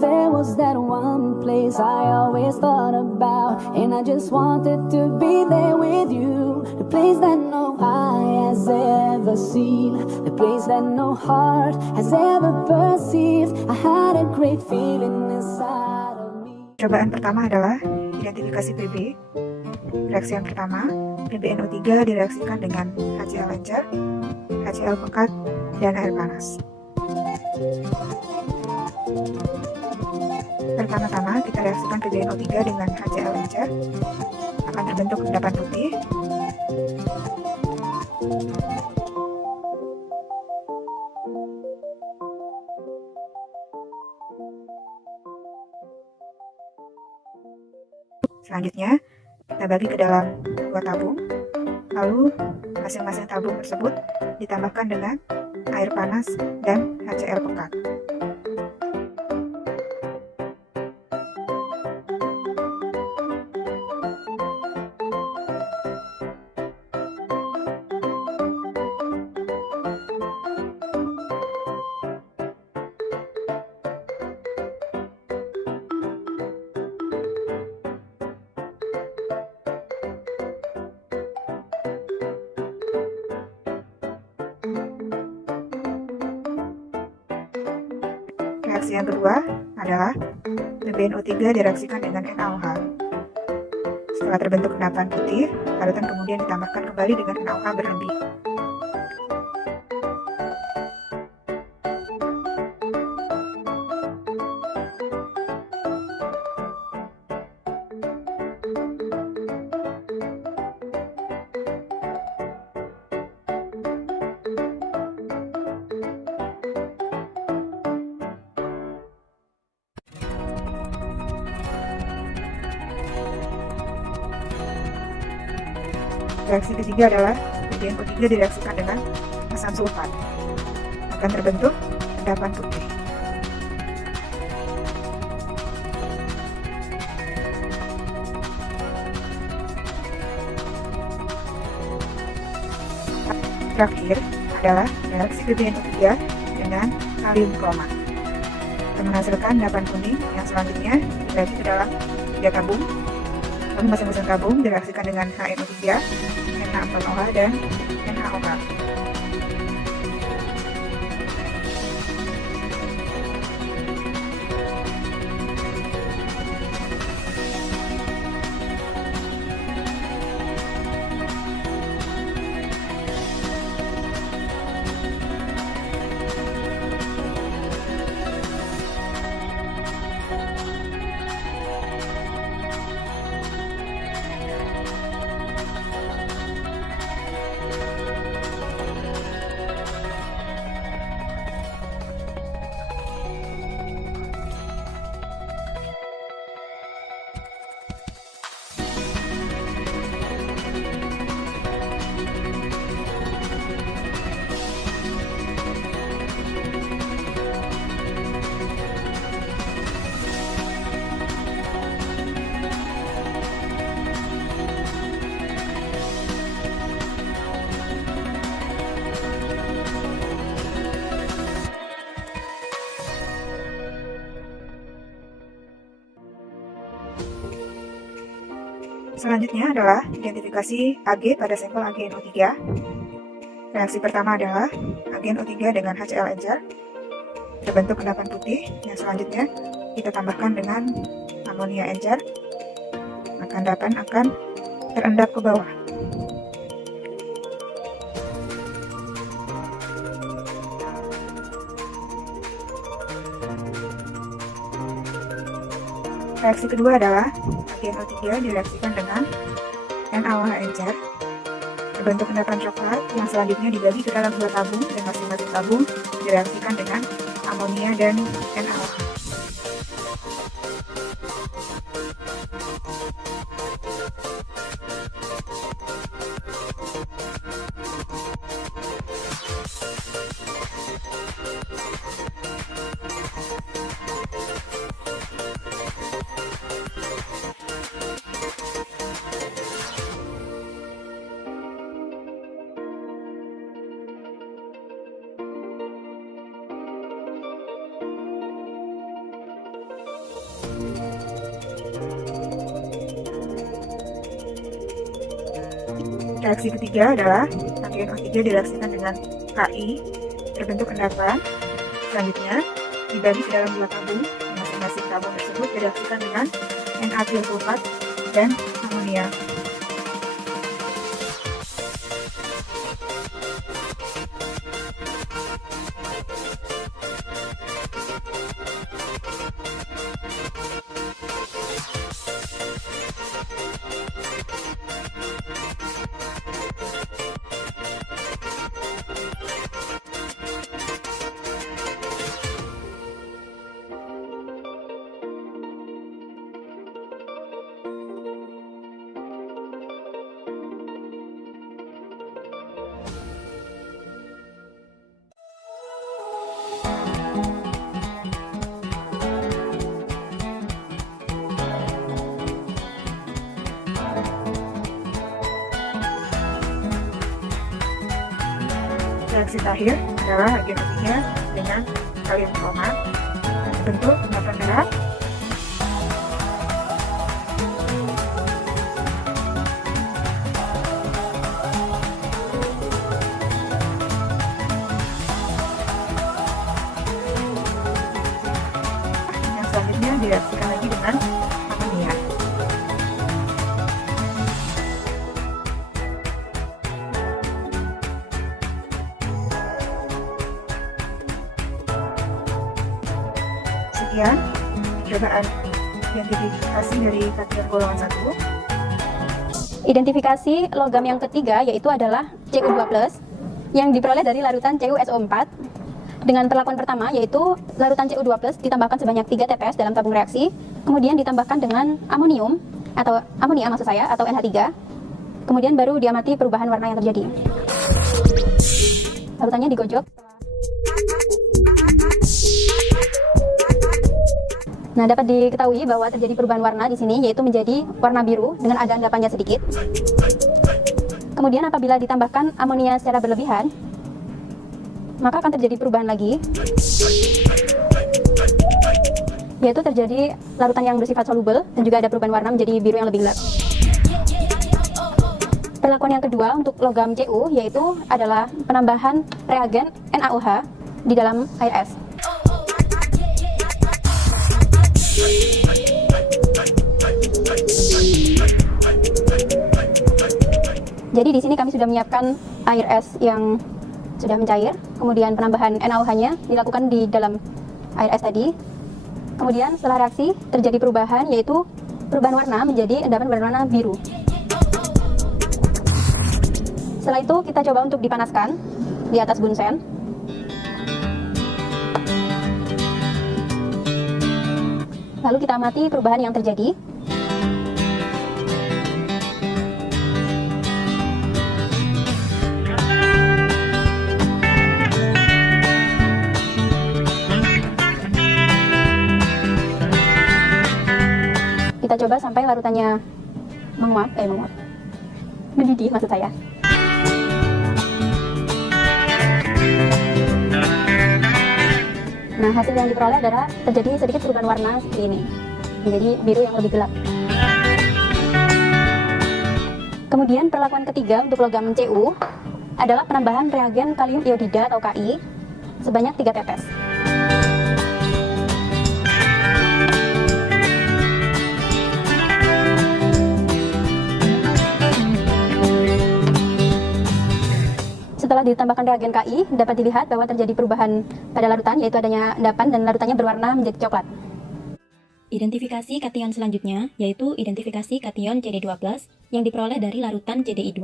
there was that one place I always thought about, and I just wanted to be there with you. The place that no eye has ever seen, the place that no heart has ever perceived. I had a great feeling inside of me. Percobaan pertama adalah identifikasi PB. Reaksi yang pertama, PbNO3 direaksikan dengan HCl encer, HCl pekat, dan air panas. Pertama-tama kita reaksikan PbNO3 dengan HCl encer, akan terbentuk endapan putih. Selanjutnya, kita bagi ke dalam 2 tabung, lalu masing-masing tabung tersebut ditambahkan dengan air panas dan HCl pekat. Reaksi yang kedua adalah PbNO3 direaksikan dengan NaOH. Setelah terbentuk endapan putih, larutan kemudian ditambahkan kembali dengan NaOH berlebih. Reaksi ketiga adalah PbNO3 direaksikan dengan asam sulfat. Akan terbentuk endapan putih. Terakhir adalah reaksi PbNO3 dengan kalium kromat. Akan menghasilkan endapan kuning yang selanjutnya dibagi ke dalam 3 tabung. Lalu masing-masing tabung direaksikan dengan HNO3, Na4OH, dan NaOH. Selanjutnya adalah identifikasi Ag pada sampel AgNO3. Reaksi pertama adalah AgNO3 dengan HCl encer, terbentuk endapan putih. Yang selanjutnya kita tambahkan dengan amonia encer, maka endapan akan terendap ke bawah. Reaksi kedua adalah AgNO3 direaksikan dengan NaOH encer, terbentuk endapan coklat yang selanjutnya dibagi ke dalam 2 tabung dan masing-masing tabung direaksikan dengan amonia dan NaOH. Reaksi ketiga adalah agen O3 direaksikan dengan Ki, terbentuk endapan. Selanjutnya, dibagi ke dalam dua tabung. Masing-masing tabung tersebut direaksikan dengan Na3O4 dan amonia. Reaksi terakhir adalah agen O3 dengan kalium kromat bentuk endapan merah. Yang selanjutnya direaksikan lagi dengan amonia. Sekian percobaan identifikasi dari kation golongan 1. Identifikasi logam yang ketiga yaitu adalah Cu2+ yang diperoleh dari larutan CuSO4 dengan perlakuan pertama yaitu larutan Cu2+ ditambahkan sebanyak 3 tetes dalam tabung reaksi, kemudian ditambahkan dengan amonium atau amonia maksud saya atau NH3, kemudian baru diamati perubahan warna yang terjadi. Larutannya digojok. Nah, dapat diketahui bahwa terjadi perubahan warna di sini yaitu menjadi warna biru dengan ada endapannya sedikit. Kemudian apabila ditambahkan amonia secara berlebihan, maka akan terjadi perubahan lagi, yaitu terjadi larutan yang bersifat soluble dan juga ada perubahan warna menjadi biru yang lebih gelap. Perlakuan yang kedua untuk logam Cu yaitu adalah penambahan reagen NaOH di dalam air es. Jadi di sini kami sudah menyiapkan air es yang sudah mencair, kemudian penambahan NaOH-nya dilakukan di dalam air es tadi. Kemudian setelah reaksi terjadi perubahan yaitu perubahan warna menjadi endapan berwarna biru. Setelah itu kita coba untuk dipanaskan di atas bunsen. Lalu kita amati perubahan yang terjadi. Kita coba sampai larutannya mendidih maksud saya. Nah, hasil yang diperoleh adalah terjadi sedikit perubahan warna seperti ini, menjadi biru yang lebih gelap. Kemudian perlakuan ketiga untuk logam Cu adalah penambahan reagen kalium iodida atau Ki sebanyak 3 tetes. Setelah ditambahkan reagen Ki, dapat dilihat bahwa terjadi perubahan pada larutan, yaitu adanya endapan dan larutannya berwarna menjadi coklat. Identifikasi kation selanjutnya, yaitu identifikasi kation Cd2+, yang diperoleh dari larutan CdI2,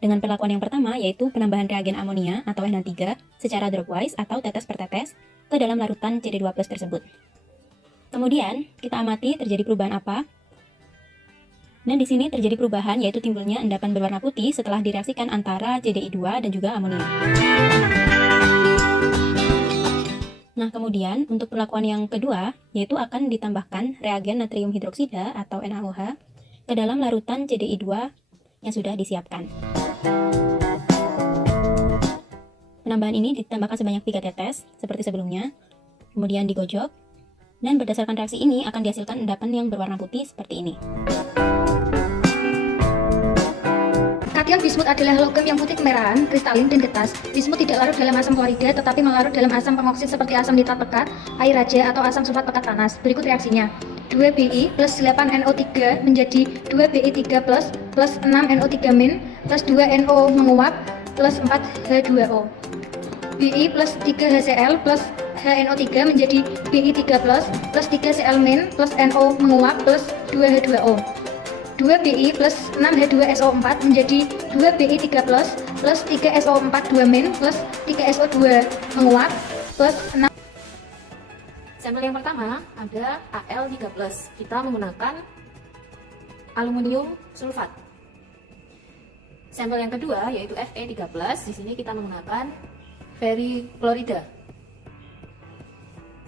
dengan perlakuan yang pertama, yaitu penambahan reagen amonia atau NH3 secara dropwise atau tetes per tetes ke dalam larutan Cd2+ tersebut. Kemudian, kita amati terjadi perubahan apa. Dan di sini terjadi perubahan yaitu timbulnya endapan berwarna putih setelah direaksikan antara CdI2 dan juga amonia. Nah, kemudian untuk perlakuan yang kedua yaitu akan ditambahkan reagen natrium hidroksida atau NaOH ke dalam larutan CdI2 yang sudah disiapkan. Penambahan ini ditambahkan sebanyak 3 tetes seperti sebelumnya, kemudian digojok, dan berdasarkan reaksi ini akan dihasilkan endapan yang berwarna putih seperti ini. Kemudian bismut adalah logam yang putih kemerahan, kristalin, dan getas. Bismut tidak larut dalam asam klorida, tetapi melarut dalam asam pengoksid seperti asam nitrat pekat, air raja, atau asam sulfat pekat panas. Berikut reaksinya. 2Bi plus 8NO3 menjadi 2Bi3 plus 6NO3 min plus 2NO menguap plus 4H2O. Bi plus 3HCl plus HNO3 menjadi Bi3 plus 3Cl min plus NO menguap plus 2H2O. 2Bi plus 6H2SO4 menjadi 2Bi3 plus 3SO4 2 min plus 3SO2 menguap plus 6. Sampel yang pertama ada Al3+. Kita menggunakan aluminium sulfat. Sampel yang kedua yaitu Fe3+. Di sini kita menggunakan ferriklorida.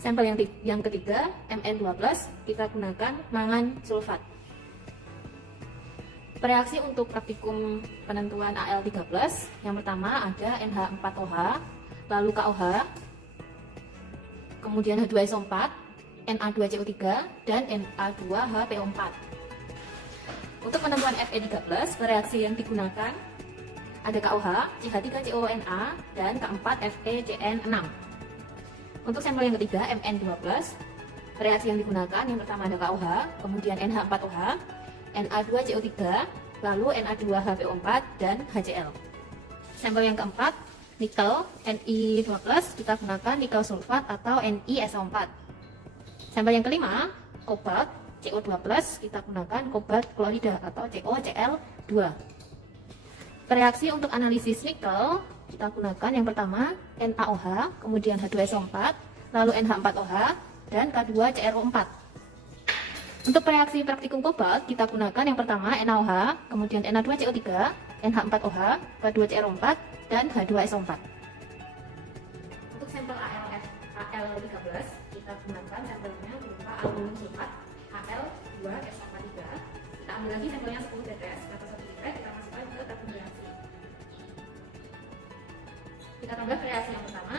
Sampel yang ketiga Mn2+. Kita gunakan mangan sulfat. Reaksi untuk praktikum penentuan Al3+, yang pertama ada NH4OH, lalu KOH, kemudian H2SO4, Na2CO3, dan Na2HPO4. Untuk penentuan Fe3+, reaksi yang digunakan ada KOH, CH3CONA, dan K4FeCN6. Untuk sampel yang ketiga Mn2+, reaksi yang digunakan yang pertama ada KOH, kemudian NH4OH, Na2CO3, lalu Na2HPO4, dan HCl. Sampel yang keempat, nikel, Ni2+, kita gunakan nikel sulfat atau NiSO4. Sampel yang kelima, kobalt, CO2+, kita gunakan kobalt klorida atau CoCl2. Reaksi untuk analisis nikel, kita gunakan yang pertama NaOH, kemudian H2SO4, lalu NH4OH, dan K2CrO4. Untuk reaksi praktikum kobalt, kita gunakan yang pertama NaOH, kemudian Na2CO3, NH4OH, K2CrO4, dan H2SO4. Untuk sampel Al3+, kita gunakan sampelnya berupa aluminium sulfat Al2SO43. Kita ambil lagi sampelnya 10 tetes atau 1 pipet, kita masukkan ke tabung reaksi. Kita tambah reaksi yang pertama,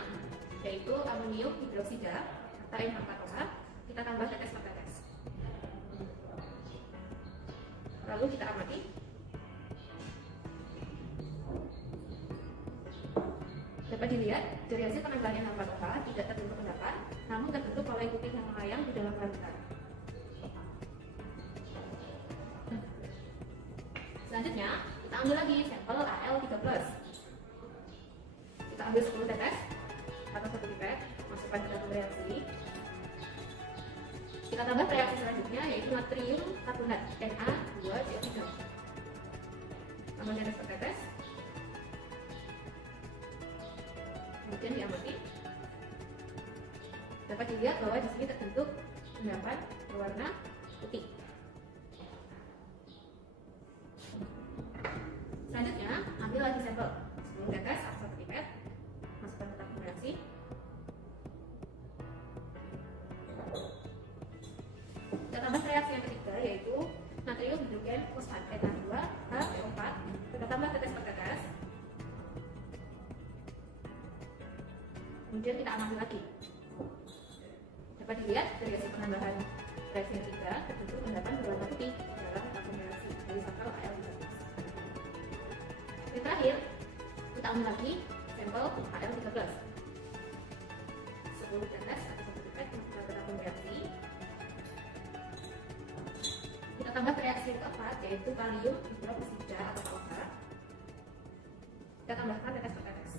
yaitu aluminium hidroksida atau NH4OH. Kita tambah tetes per tetes. Lalu kita amati. Dapat dilihat dari hasil penambahan NH4OH tidak terbentuk endapan, namun terbentuk palai putih yang melayang di dalam larutan. Selanjutnya, kita ambil lagi sampel Al3+. Kita ambil 10 tetes atau 1 pipet, masukkan ke dalam reaksi. Kita tambah reaksi selanjutnya yaitu natrium karbonat Na2CO3. Tambah tetes per tetes. Kemudian diamati. Dapat dilihat bahwa di sini terbentuk endapan berwarna putih. Selanjutnya, ambil lagi sampel 10 tetes atau 1 pipet, masukkan ke tabung reaksi. Kita tambah reaksi yang ketiga yaitu natrium hidrogen fosfat Na2HPO4. Kita tambah tetes per tetes. Kemudian kita amati lagi. Dapat dilihat dari hasil penambahan reaksi yang ketiga terbentuk endapan berwarna putih dalam tabung reaksi dari sampel Al3+. Yang terakhir, kita ambil lagi sampel Al3+. 10 tetes atau 1 pipet masukkan ke tabung reaksi. Kita tambah reaksi yang keempat yaitu kalium hidroksida atau KOH. Kita tambahkan tetes per tetes.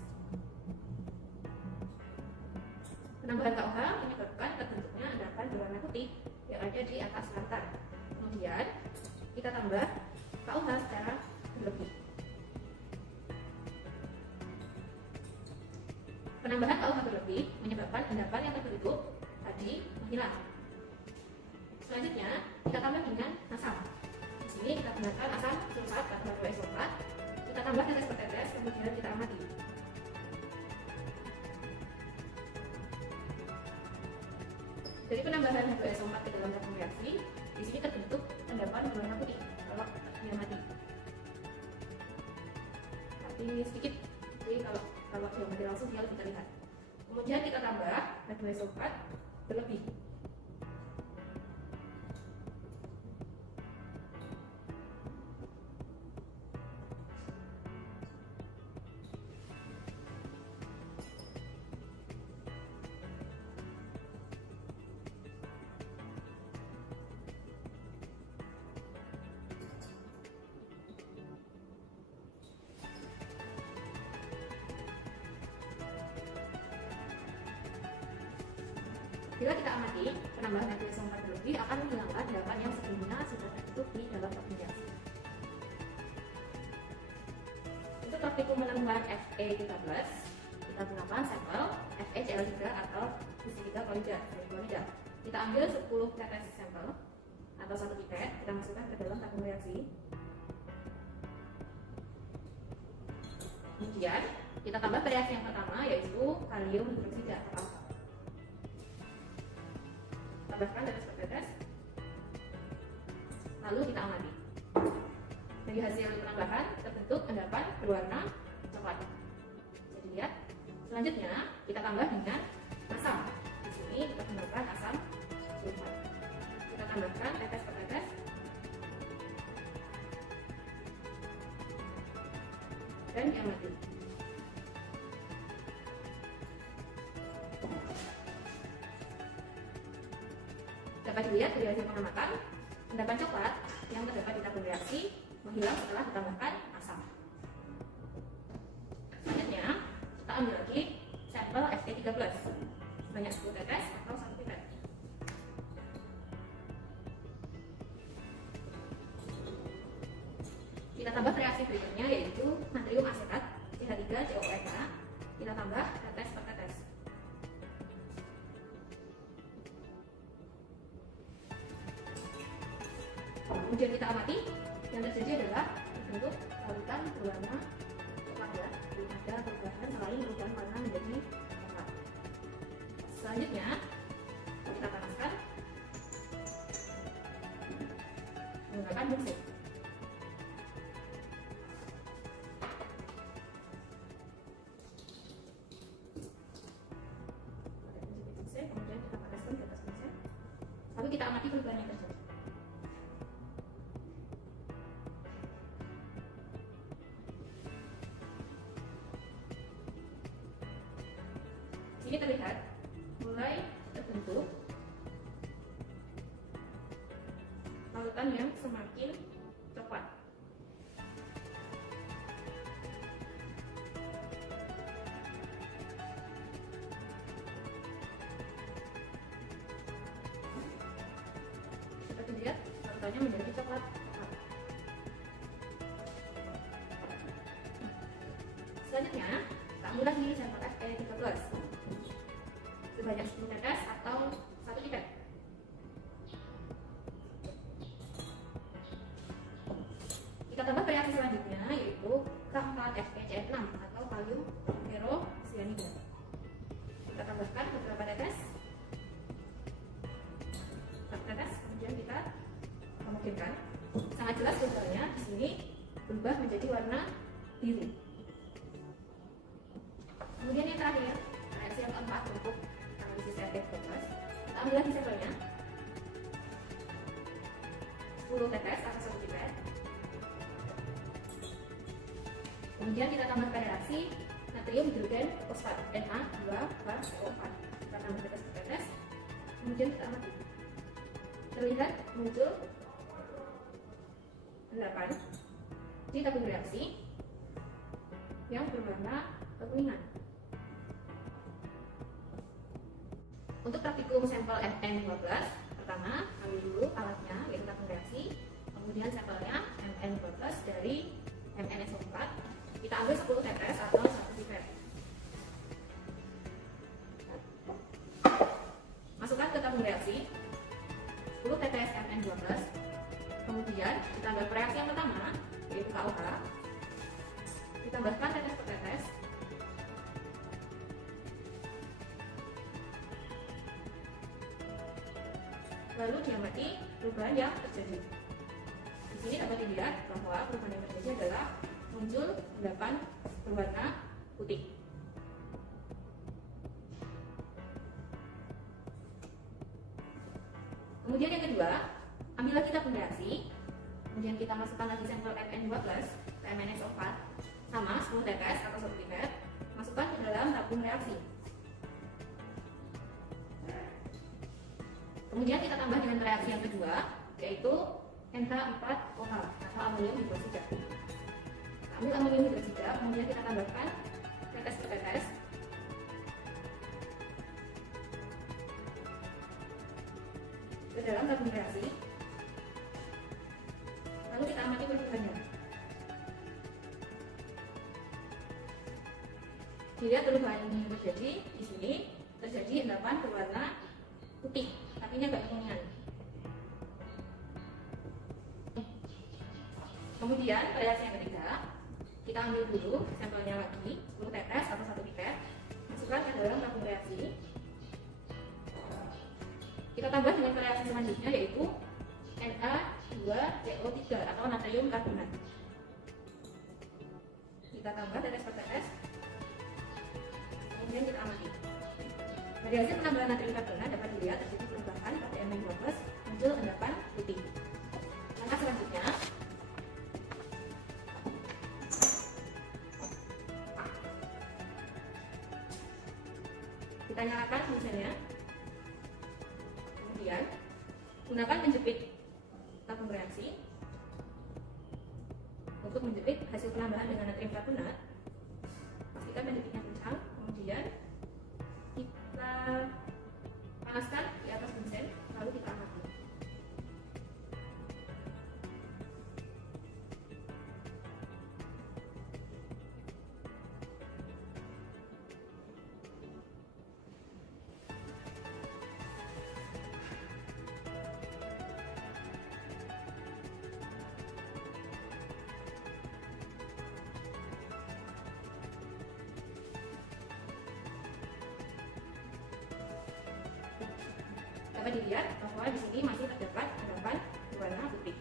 Penambahan KOH menyebabkan terbentuknya endapan berwarna putih yang ada di atas lantai. Kemudian kita tambah KOH secara berlebih. Penambahan KOH berlebih menyebabkan endapan yang terbentuk tadi menghilang. Selanjutnya kita tambah dengan asam. Di sini kita gunakan asam sulfat atau H2SO4. Kita tambah tetes per tetes, kemudian kita amati. Dari penambahan H2SO4 ke dalam tabung reaksi, di sini terbentuk endapan berwarna putih kalau diamati. Tapi sedikit, jadi kalau diamati langsung dia lebih terlihat. Kemudian kita tambah H2SO4 berlebih. Bila kita amati, penambahan F2SO4 berlebih akan menghilangkan endapan yang sebelumnya sudah tertutup di dalam tabung reaksi. Untuk praktikum menemukan Fe13, kita gunakan sampel FeCl3 atau fusi 3 klorida. Kita ambil 10 tetes sampel atau 1 pipet, kita masukkan ke dalam tabung reaksi. Kemudian kita tambah reaksi yang pertama, yaitu kalium hidroksida atau alfa. Tambahkan tetes per tetes, lalu kita amati. Dari hasil penambahan terbentuk endapan berwarna coklat. Jadi lihat. Selanjutnya kita tambah dengan asam. Di sini kita tambahkan asam sulfat. Kita tambahkan tetes per tetes. Dan diamati. Dapat dilihat dari hasil pengamatan, endapan coklat yang terdapat di tabung reaksi menghilang setelah ditambahkan asam. Selanjutnya, kita ambil lagi sampel Fe13 sebanyak 10 tetes atau 1 pipet. Kita tambah reaksi berikutnya, yaitu natrium asetat CH3CONH. Kita tambah tetes per tetes. Kemudian kita amati, yang terjadi adalah terbentuk larutan berwarna coklat ya. Belum ada perubahan selain perubahan warna menjadi coklat. Selanjutnya kita panaskan menggunakan bungsu. Kemudian kita panaskan di atas meja. Lalu kita amati perubahan yang terjadi. Ini terlihat mulai terbentuk larutan yang semakin coklat. Dapat dilihat larutannya menjadi coklat. Selanjutnya, kita ambil lagi sampel Fe13 sebanyak 10 tetes atau 1 pipet. Kita tambah reaksi selanjutnya, yaitu K4FeCl6 atau kalium ferrosianida. Kita tambahkan beberapa tetes, 1 tetes, kemudian kita homogенkan. Sangat jelas perubahannya di sini berubah menjadi warna biru. Kemudian yang terakhir, reaksi yang keempat untuk analisis Fe13. Kita ambil lagi sampelnya 10 tetes atau 1 pipet. Kemudian kita tambahkan reaksi natrium hidrogen fosfat Na2HCO4. Kita tambah tetes per tetes. Kemudian kita amati. Terlihat muncul endapan di tabung reaksi yang berwarna kekuningan. Untuk praktikum sampel Mn12, pertama ambil dulu alatnya, yaitu tabung reaksi. Kemudian sampelnya Mn12 dari MnSO4. Kita ambil 10 tetes atau 1 pipet. Masukkan ke tabung reaksi 10 tetes Mn12. Kemudian kita ambil reaksi yang pertama, yaitu KOH. Ditambahkan tetes per tetes. Lalu diamati perubahan yang terjadi. Di sini dapat dilihat bahwa perubahan yang terjadi adalah muncul endapan berwarna putih. Kemudian yang kedua, ambil lagi tabung reaksi. Kemudian kita masukkan lagi sampel Mn12 ke MnSO4 sama 10 tetes atau 1 pipet. Masukkan ke dalam tabung reaksi. Kemudian kita tambah dengan reaksi yang kedua, yaitu NH4OH atau amonium hidroksida. Ambil amonium hidroksida, kemudian kita tambahkan tetes per tetes. ke dalam tabung reaksi, lalu kita amati perubahannya. Dilihat perubahan ini terjadi di sini, terjadi endapan berwarna putih, tapi ini agak kekuningan. Kemudian reaksi yang ketiga, kita ambil dulu sampelnya lagi, 10 tetes atau 1 pipet, masukkan ke dalam tabung reaksi. Kita tambah dengan reaksi selanjutnya, yaitu Na2CO3 atau natrium karbonat. Kita tambah tetes per tetes, kemudian kita amati. Dari hasil penambahan natrium karbonat dapat dilihat terjadi perubahan pada Mn2+, muncul endapan putih. Langkah selanjutnya, kita nyalakan mesinnya. Kemudian gunakan penjepit tabung reaksi untuk menjepit hasil penambahan dengan natrium karbonat. Pastikan penjepitnya kencang. Kemudian kita panaskan di atas mesin, lalu kita amati. Dapat dilihat bahwa di sini masih terdapat endapan berwarna putih.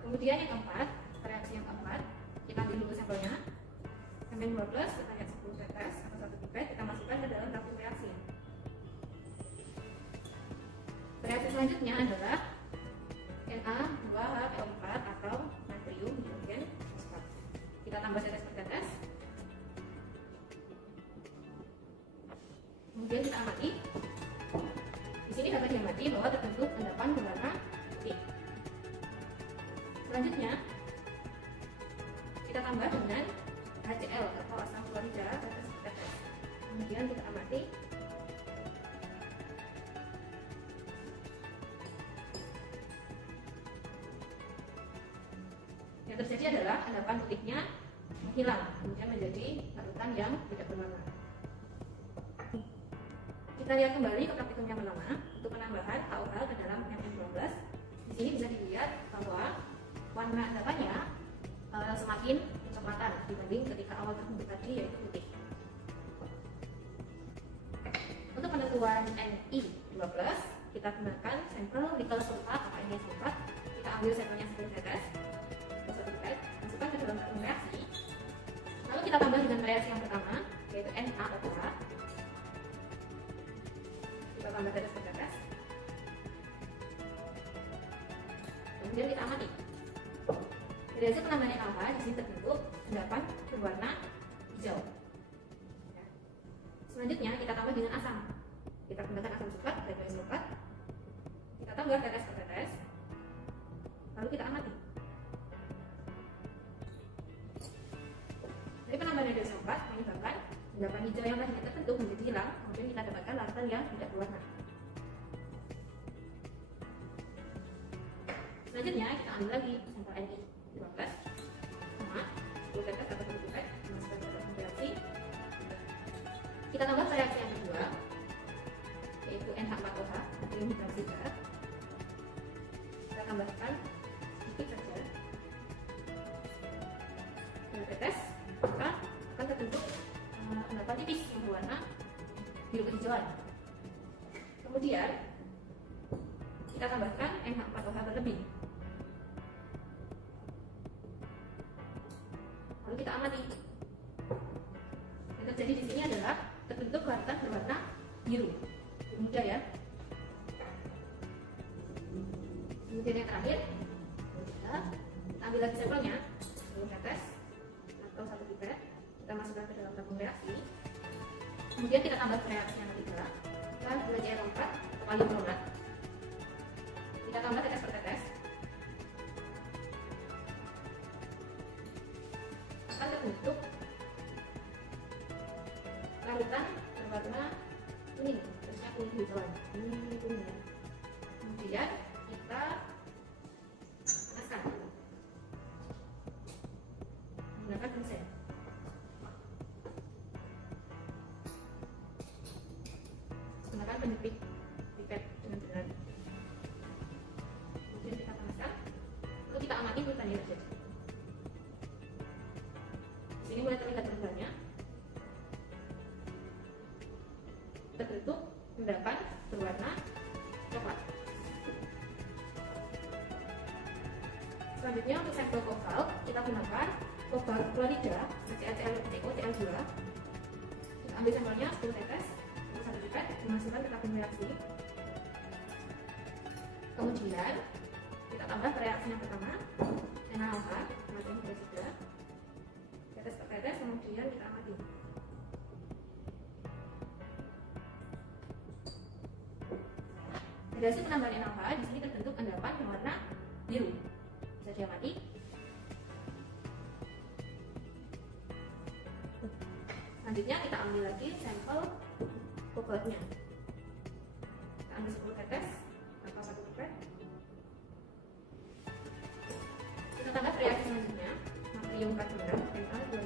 Kemudian yang keempat, reaksi yang keempat, kita ambil dulu sampelnya. Mn2+, kita lihat 10 tetes atau 1 pipet, kita masukkan ke dalam tabung reaksi. Reaksi selanjutnya adalah Na2HPO4 atau natrium hidrogen fosfat. Kita tambah tetes per tetes. Kemudian kita amati. Di sini dapat diamati bahwa terbentuk endapan berwarna putih. Selanjutnya, kita tambah dengan HCl atau asam klorida tetes per tetes. Kemudian kita amati. Yang terjadi adalah endapan putihnya menghilang, kemudian menjadi larutan yang tidak berwarna. Kita lihat kembali ke praktikum yang pertama untuk penambahan KOH ke dalam Mn2+. Di sini bisa dilihat bahwa warna endapannya semakin kecoklatan dibanding ketika awal terbentuk tadi, yaitu putih. Untuk penentuan Ni2+, kita gunakan sampel nikel sulfat atau Na sulfat. Kita ambil sampelnya 10 tetes atau 1 pipet, masukkan ke dalam tabung reaksi. Lalu kita tambah dengan reaksi yang pertama, yaitu NaOH. Kita tambah tetes per tetes. Kemudian kita amati. Dari hasil penambahan NaOH di sini terbentuk endapan berwarna hijau. Selanjutnya kita tambah dengan asam. Kita tambahkan asam sulfat, H2S sulfat. Kita tambah tetes per tetes. Lalu kita amati. Dari penambahan H2S sulfat menyebabkan endapan hijau yang tadinya terbentuk menjadi hilang, kemudian kita dapatkan larutan yang tidak berwarna. Selanjutnya kita ambil lagi sampel Ni2+, sama 10 tetes atau 1 pipet, dimasukkan ke dalam reaksi. Kita tambah reaksi yang kedua, yaitu NH4OH, natrium hidroksida. Kita tambahkan sedikit saja. 2 tetes, maka akan terbentuk endapan tipis yang berwarna biru kehijauan. Kemudian kita tambahkan NH4OH berlebih. Lalu kita amati. Yang terjadi di sini adalah terbentuk larutan berwarna biru muda ya. Kemudian yang terakhir, kita ambil lagi sampelnya, 10 tetes atau 1 pipet, kita masukkan ke dalam tabung reaksi. Kemudian kita tambah reaksi yang ketiga, kita 2CR4 atau kalium bromat. Kita tambah tetes per tetes. Akan terbentuk larutan berwarna kuning, terusnya kuning hijauan. Ini kuning ya. Kemudian kita panaskan menggunakan bunsen. Gunakan penjepit pipet dengan benar. Kemudian kita panaskan, lalu kita amati urutannya saja. Di sini mulai terlihat perubahannya, terbentuk endapan berwarna coklat. Selanjutnya untuk sampel kobalt kita gunakan kobalt chlorida CaCl2. Kita ambil sampelnya 10 tetes untuk 1 pipet, dimasukkan ke tabung reaksi. Kemudian kita tambah reaksi yang pertama, NaOH, natrium hidroksida, tetes per tetes, kemudian kita amati. Dari hasil penambahan NaOH di sini terbentuk endapan berwarna biru. Bisa diamati. Selanjutnya kita ambil lagi sampel kobaltnya. Kita ambil 10 tetes atau 1 pipet. Kita tambah reaksi selanjutnya, natrium karbonat Na2+.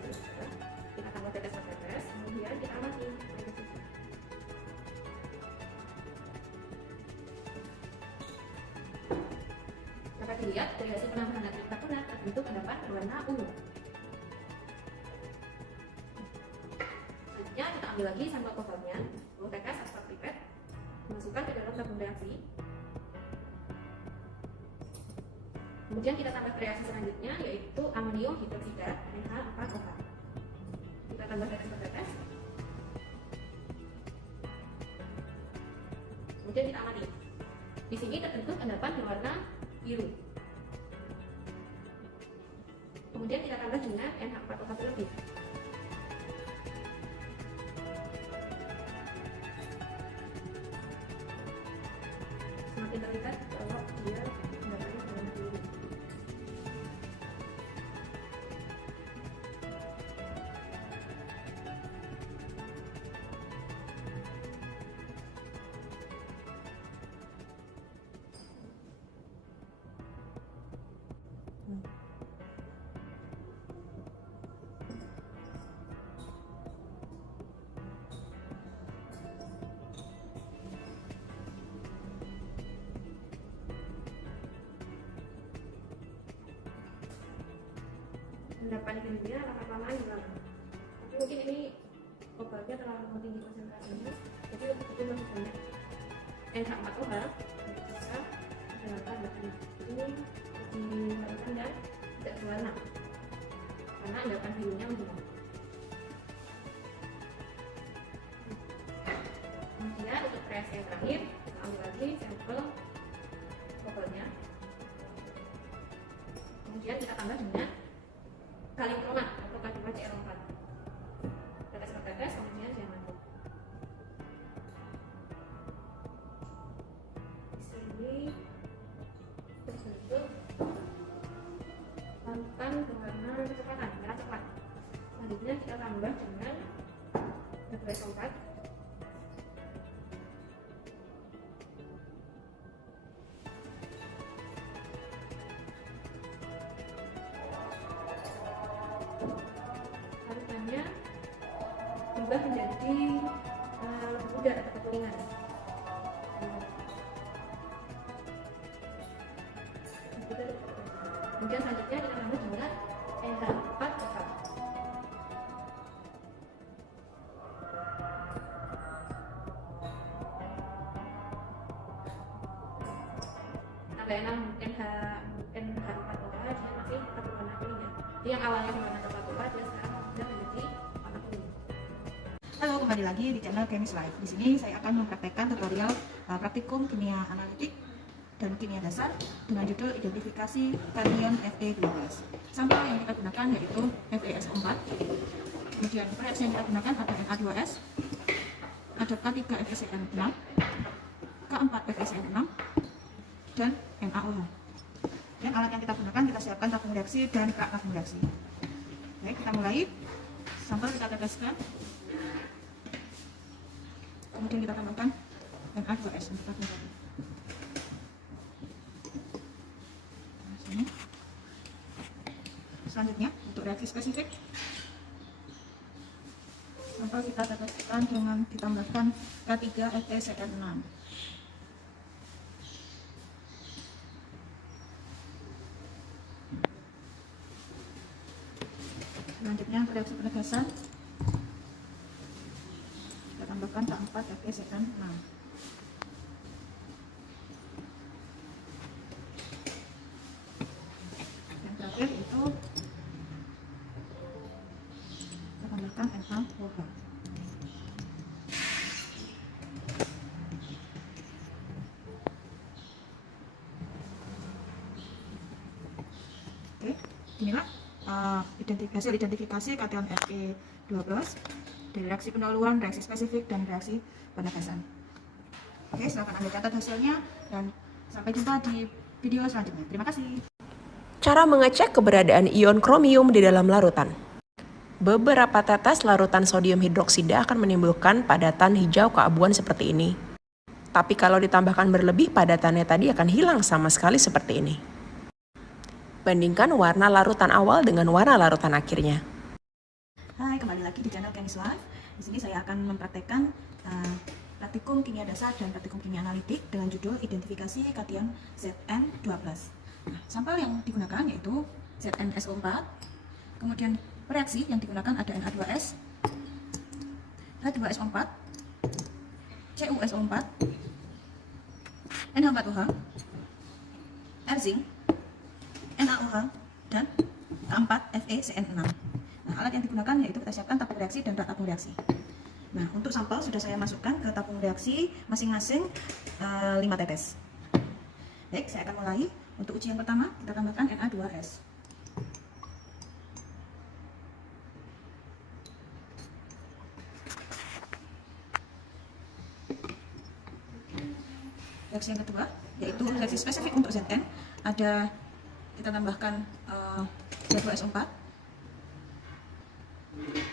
Kita tambah tetes per tetes, kemudian kita amati. Dapat dilihat dari hasil penambahan natrium karbonat terbentuk endapan berwarna ungu. Selanjutnya kita ambil lagi sampel kobaltnya, 10 tetes atau 1 pipet, masukkan ke dalam tabung reaksi. Kemudian kita tambah reaksi selanjutnya, yaitu amonium hidroksida NH4OH. Kita tambah tetes per tetes. Kemudian kita amati. Di sini terbentuk endapan berwarna biru. Kemudian kita tambah dengan NH4OH terlebih. Semakin terlihat kalau dia endapannya berwarna biru. Endapan birunya lama-lamaan hilang. Tapi mungkin ini kobaltnya terlalu tinggi konsentrasinya, jadi betul-betul lebih banyak NH4OH bisa dilakukan endapan ini dilakukan dan tidak berwarna karena endapan birunya menghilang. Kemudian untuk reaksi yang terakhir, kita ambil lagi sampel kobaltnya. Kemudian kita tambah dengan kalium kromat atau K2Cl4. Tetes per tetes, kemudian diamati. Di sini terbentuk larutan berwarna kecoklatan, merah coklat. Selanjutnya kita tambah dengan K2SO4. Larutannya berubah menjadi lebih pudar atau kekuningan. Kemudian selanjutnya kita tambah dengan NH4OH. Tambah NH4OH dia masih tetap berwarna kuning ya. Jadi yang awalnya berwarna coklat tua dia sekarang sudah menjadi warna kuning. Halo, kembali lagi di channel Chemis Live. Di sini saya akan mempraktekkan tutorial praktikum kimia analitik dan kimia dasar dengan judul identifikasi kation Fe12. Sampel yang kita gunakan yaitu FeSO4. Kemudian reaksi yang kita gunakan ada Na2S, ada K3FeCN6, K4FeCN6, dan NaOH. Dan alat yang kita gunakan, kita siapkan tabung reaksi dan rak tabung reaksi. Baik, kita mulai. Sampel kita teteskan. Kemudian kita tambahkan Na2S untuk tabung tadi. Nah, sini. Selanjutnya untuk reaksi spesifik, sampel kita teteskan dengan ditambahkan K3FeCN6. Selanjutnya untuk reaksi penegasan, kita tambahkan K4FeCN6. Yang terakhir itu kita tambahkan NaOH. Oke, inilah hasil identifikasi kation Fe2+ dari reaksi pendahuluan, reaksi spesifik, dan reaksi penegasan. Oke, silakan Anda catat hasilnya dan sampai jumpa di video selanjutnya. Terima kasih. Cara mengecek keberadaan ion kromium di dalam larutan. Beberapa tetes larutan sodium hidroksida akan menimbulkan padatan hijau keabuan seperti ini. Tapi kalau ditambahkan berlebih, padatannya tadi akan hilang sama sekali seperti ini. Bandingkan warna larutan awal dengan warna larutan akhirnya. Hai, kembali lagi di channel Chemist Life. Di sini saya akan mempraktekkan praktikum kimia dasar dan praktikum kimia analitik dengan judul identifikasi kation Zn2+. Nah, sampel yang digunakan yaitu ZnSO4. Kemudian reaksi yang digunakan ada Na2S, H2SO4, CuSO4, NH4OH, R-zinc, NaOH, dan K4FeCN6. Nah, alat yang digunakan yaitu kita siapkan tabung reaksi dan rak tabung reaksi. Nah, untuk sampel sudah saya masukkan ke tabung reaksi masing-masing 5 tetes. Baik, saya akan mulai. Untuk uji yang pertama, kita tambahkan Na2S. Reaksi yang kedua, yaitu reaksi spesifik untuk Zn, ada kita tambahkan H2SO4,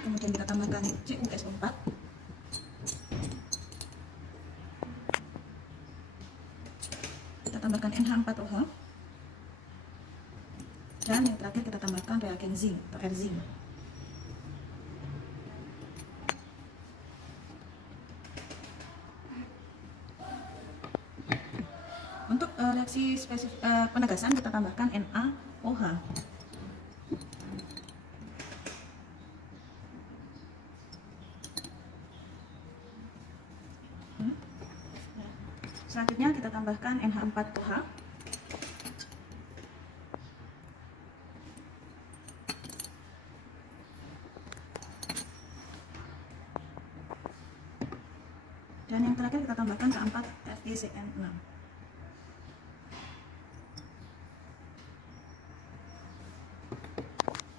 kemudian kita tambahkan CuSO4, kita tambahkan NH4OH, dan yang terakhir kita tambahkan reagen zinc atau R-zinc. Untuk reaksi spesifik penegasan kita tambahkan NaOH. Selanjutnya kita tambahkan NH4OH. Dan yang terakhir kita tambahkan K4FeCN6.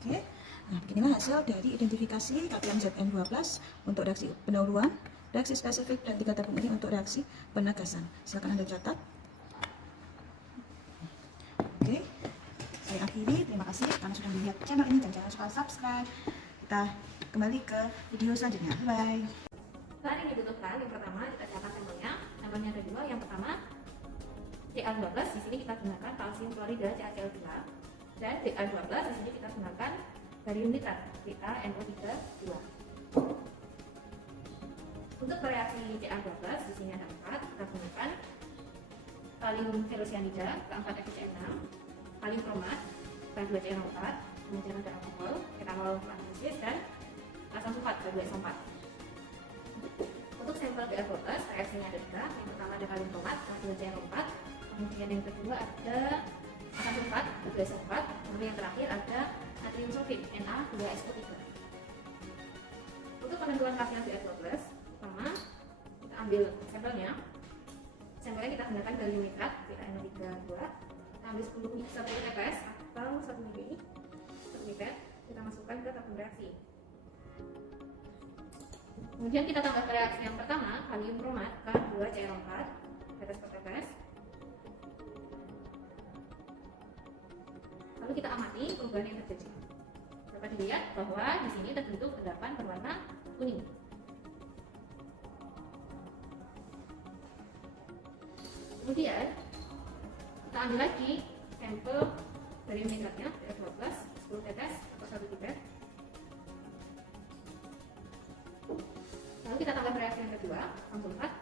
Oke, nah beginilah hasil dari identifikasi kation Zn2+ untuk reaksi pendahuluan, reaksi spesifik, dan 3 tabung ini untuk reaksi penegasan. Silakan Anda catat. Oke, saya akhiri. Terima kasih karena sudah melihat channel ini dan jangan lupa subscribe. Kita kembali ke video selanjutnya. Bye. Bahan yang dibutuhkan, yang pertama kita catat sampelnya. Sampelnya ada 2. Yang pertama Ca12, di sini kita gunakan kalsium klorida CaCl2, dan Ca12 di sini kita gunakan barium nitrat CaNO3+. Untuk bereaksi Ca12 di sini ada 4. Kita gunakan kalium ferrocyanida K4FeCN6, kalium kromat K2CnO4, kemudian ada alkohol, etanol analisis, dan asam sulfat K2SO4. Untuk sampel Ca12 reaksinya ada 3. Yang pertama ada kalium kromat K2CnO4, kemudian yang kedua ada asam sulfat K2SO4, kemudian yang terakhir ada natrium sulfit Na2SO3. Untuk penentuan kation Ca12, pertama kita ambil sampelnya. Sampelnya kita gunakan barium nitrat CaNO3+. Kita ambil 10 tetes atau 1 ml, kita masukkan ke tabung reaksi. Kemudian kita tambah ke reaksi yang pertama, kalium kromat K2CnO4, tetes per tetes. Lalu kita amati perubahan yang terjadi. Dapat dilihat bahwa di sini terbentuk endapan berwarna kuning. Kemudian kita ambil lagi sampel dari nitratnya PR12 10 tetes atau 1 pipet. Lalu kita tambah reaksi yang kedua, sulfat,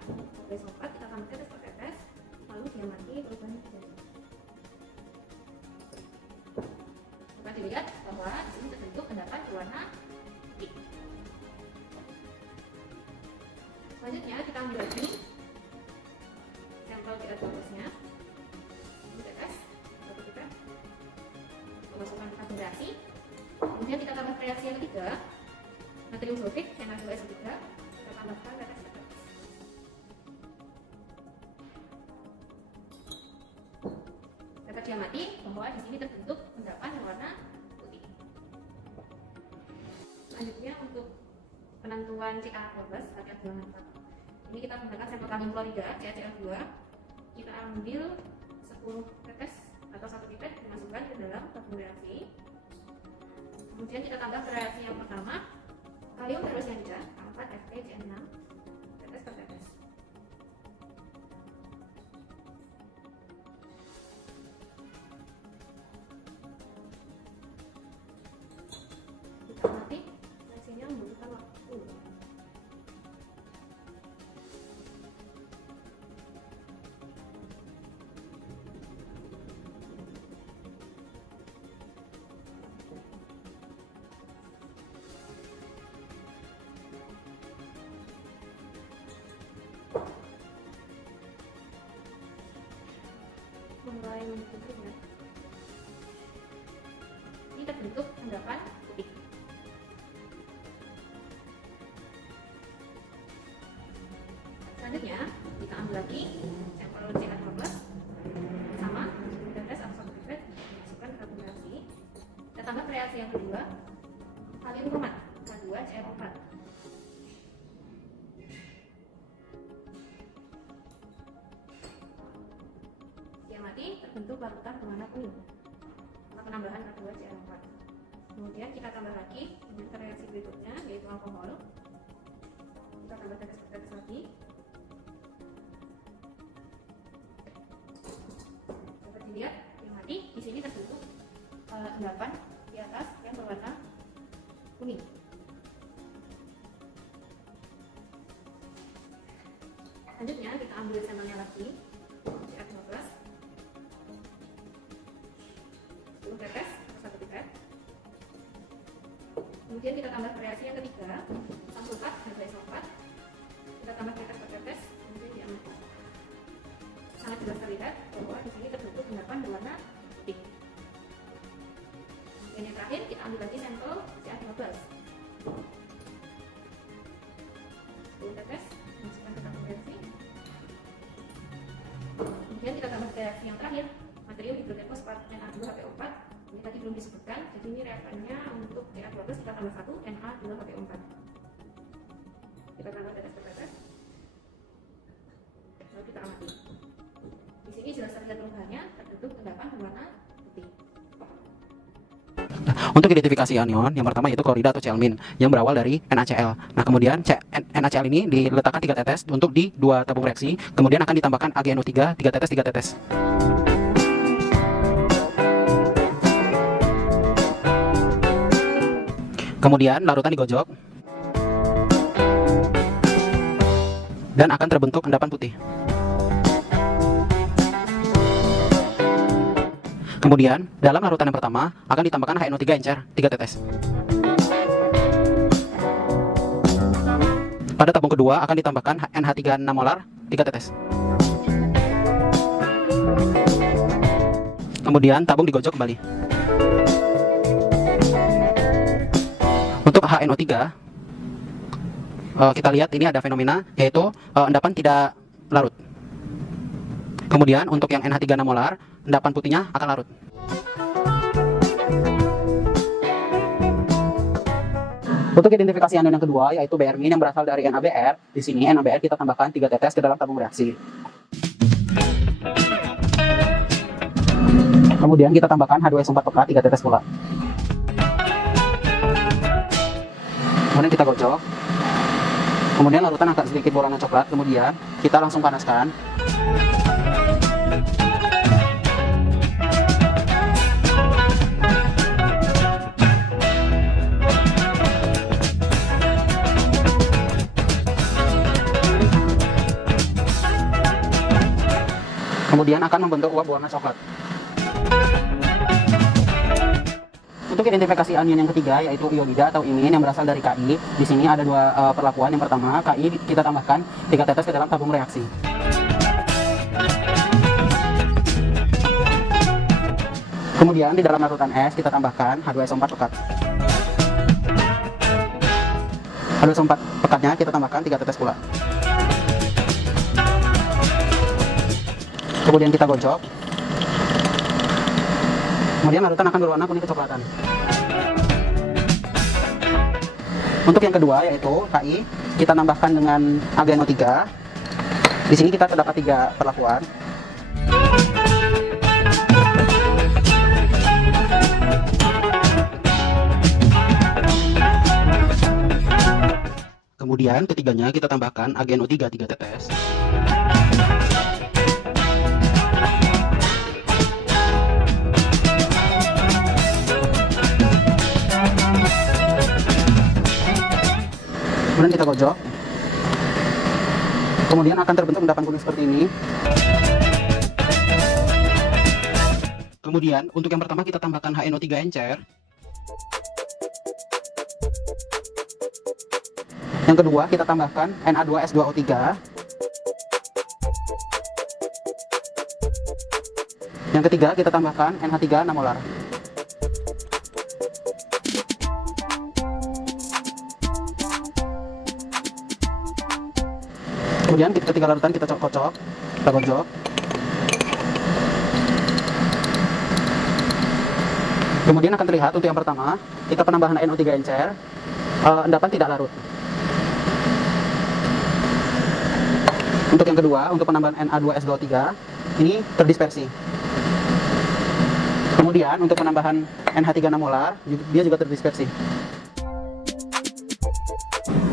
sulfat, kita tambah tetes per tetes, lalu diamati perubahan jadi. Dapat dilihat bahwa di sini terbentuk endapan berwarna putih. Selanjutnya kita ambil lagi sampel PR12-nya, ini tetes, 1 pipet, memasukkan tabung reaksi. Kemudian kita tambah reaksi yang ketiga, natrium sulfit Na2SO3, kita tambahkan tetes per tetes. Dapat diamati bahwa di sini terbentuk endapan berwarna putih. Selanjutnya untuk penentuan CA12 hati-hati dengan mantap. Ini kita menggunakan sampel kalium klorida CaCl2. Kita ambil 10 tetes atau 1 pipet dimasukkan ke dalam tabung reaksi. Kemudian kita tambah ke reaksi yang pertama, kalium ferrosianida 4 FeCN6 tetes per tetes. Kita amati reaksinya membutuhkan waktu. Mulai membentuk ya. Ini terbentuk endapan putih. Selanjutnya kita ambil lagi sampel CA12 sama tetes atau 1 pipet masukkan ke tabung reaksi. Kita tambah ke reaksi yang kedua, kalium kromat K2CR4. Diamati terbentuk larutan berwarna kuning karena penambahan K2CR4. Kemudian kita tambah lagi ke reaksi berikutnya yaitu alkohol. Kita tambah tetes per tetes lagi. Dapat dilihat diamati di sini terbentuk endapan di atas yang berwarna kuning. Selanjutnya kita ambil sampelnya lagi CA12 10 tetes atau 1 pipet. Kemudian kita tambah reaksi yang ketiga, sulfat H2SO4. Kita tambah tetes per tetes, kemudian diamati. Sangat jelas terlihat bahwa di sini terbentuk endapan berwarna putih. Dan yang terakhir kita ambil lagi sampel CA12 10 tetes, masukkan ke tabung reaksi. Kemudian kita tambah reaksi yang terakhir, material hidrogenfosfat Na2HPO4. Ini tadi belum disebutkan, jadi ini reaksinya untuk CA12 kita tambah 1 Na2HPO4. Kita tambah tetes per tetes, lalu kita amati. Di sini jelas terlihat perubahannya, terbentuk endapan berwarna putih. Untuk identifikasi anion, yang pertama yaitu klorida atau Cl- yang berawal dari NaCl. Nah, kemudian NaCl ini diletakkan 3 tetes untuk di 2 tabung reaksi, kemudian akan ditambahkan AgNO3 3 tetes 3 tetes. Kemudian larutan digojok dan akan terbentuk endapan putih. Kemudian, dalam larutan yang pertama akan ditambahkan HNO3 encer 3 tetes. Pada tabung kedua akan ditambahkan NH3 6 molar 3 tetes. Kemudian tabung digojok kembali. Untuk HNO3, kita lihat ini ada fenomena yaitu endapan tidak larut. Kemudian untuk yang NH3 6 molar, endapan putihnya akan larut. Untuk identifikasi anion yang kedua yaitu Br- yang berasal dari NaBr. Di sini NaBr kita tambahkan 3 tetes ke dalam tabung reaksi. Kemudian kita tambahkan H2SO4 pekat 3 tetes pula. Kemudian kita gocok. Kemudian larutan agak sedikit berwarna coklat. Kemudian kita langsung panaskan. Kemudian akan membentuk uap berwarna coklat. Untuk identifikasi anion yang ketiga yaitu iodida atau imin yang berasal dari Ki. Di sini ada dua perlakuan. Yang pertama, Ki kita tambahkan 3 tetes ke dalam tabung reaksi. Kemudian di dalam larutan es kita tambahkan H2SO4 pekat. H2SO4 pekatnya kita tambahkan 3 tetes pula. Kemudian kita gocok. Kemudian larutan akan berwarna kuning kecoklatan. Untuk yang kedua yaitu Ki, kita tambahkan dengan AgNO3. Di sini kita terdapat 3 perlakuan. Kemudian ketiganya kita tambahkan AgNO3 3 tetes. Kemudian kita gocok. Kemudian akan terbentuk endapan kuning seperti ini. Kemudian untuk yang pertama kita tambahkan HNO3 encer. Yang kedua kita tambahkan Na2S2O3. Yang ketiga kita tambahkan NH3 6 molar. Kemudian ketiga larutan kita kocok, kita gocok. Kemudian akan terlihat untuk yang pertama, kita penambahan NO3 encer, endapan tidak larut. Untuk yang kedua, untuk penambahan Na2S2O3, ini terdispersi. Kemudian untuk penambahan NH3 6 molar, dia juga terdispersi.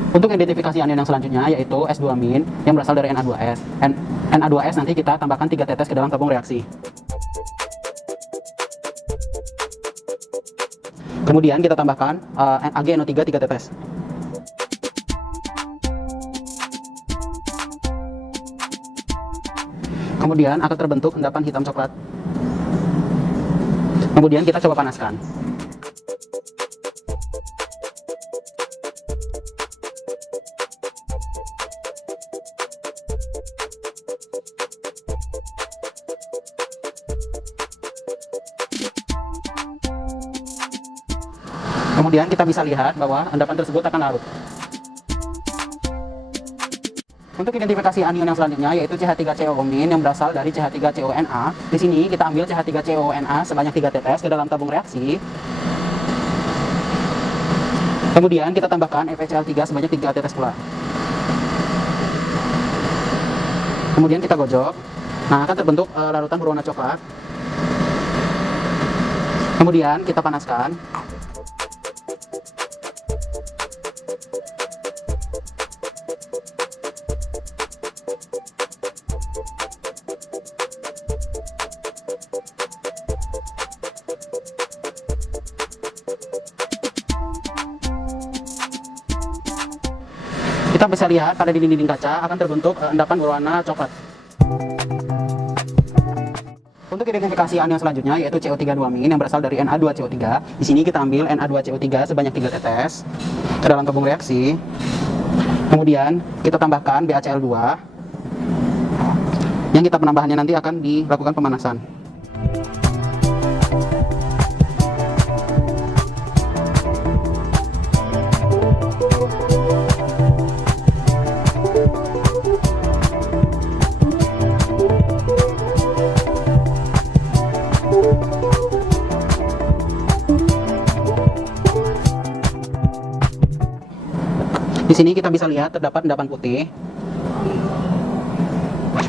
Untuk identifikasi anion yang selanjutnya yaitu S2- yang berasal dari Na2S. Na2S nanti kita tambahkan 3 tetes ke dalam tabung reaksi. Kemudian kita tambahkan AgNO3 3 tetes. Kemudian akan terbentuk endapan hitam coklat. Kemudian kita coba panaskan. Kemudian kita bisa lihat bahwa endapan tersebut akan larut. Untuk identifikasi anion yang selanjutnya yaitu CH3COO- yang berasal dari CH3CONa. Di sini kita ambil CH3CONa sebanyak 3 tetes ke dalam tabung reaksi. Kemudian kita tambahkan FeCl3 sebanyak 3 tetes pula. Kemudian kita gocok. Nah, akan terbentuk larutan berwarna coklat. Kemudian kita panaskan. Kita bisa lihat pada dinding-dinding kaca akan terbentuk endapan berwarna coklat. Untuk identifikasi anion selanjutnya yaitu CO3 2- yang berasal dari Na2CO3. Di sini kita ambil Na2CO3 sebanyak 3 tetes ke dalam tabung reaksi. Kemudian kita tambahkan BaCl2 yang kita penambahannya nanti akan dilakukan pemanasan. Di sini kita bisa lihat terdapat endapan putih.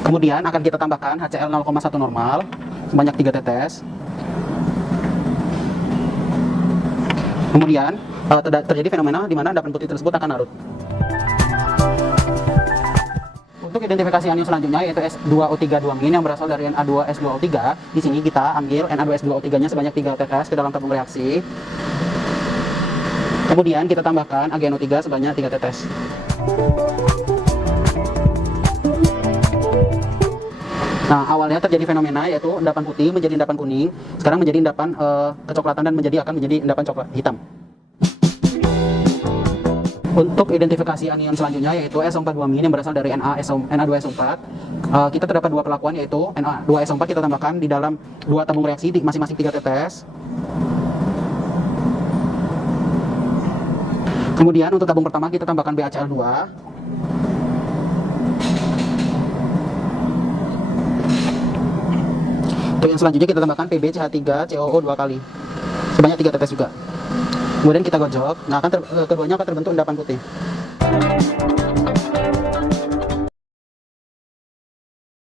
Kemudian akan kita tambahkan HCl 0,1 normal sebanyak 3 tetes. Kemudian terjadi fenomena di mana endapan putih tersebut akan larut. Untuk Untuk identifikasi anion selanjutnya yaitu S2O3-2- yang berasal dari Na2S2O3. Di sini kita ambil Na2S2O3-nya sebanyak 3 tetes ke dalam tabung reaksi. Kemudian kita tambahkan AgNO3 sebanyak 3 tetes. Nah, awalnya terjadi fenomena yaitu endapan putih menjadi endapan kuning, sekarang menjadi endapan kecoklatan dan akan menjadi endapan coklat hitam. Untuk identifikasi anion selanjutnya yaitu SO4-2- yang berasal dari Na2SO4. Kita terdapat dua perlakuan yaitu Na2SO4 kita tambahkan di dalam dua tabung reaksi di masing-masing 3 tetes. Kemudian untuk tabung pertama kita tambahkan BaCl2. Untuk yang selanjutnya kita tambahkan PbCH3COO 2 kali. Sebanyak 3 tetes juga. Kemudian kita gojok. Nah, keduanya akan terbentuk endapan putih.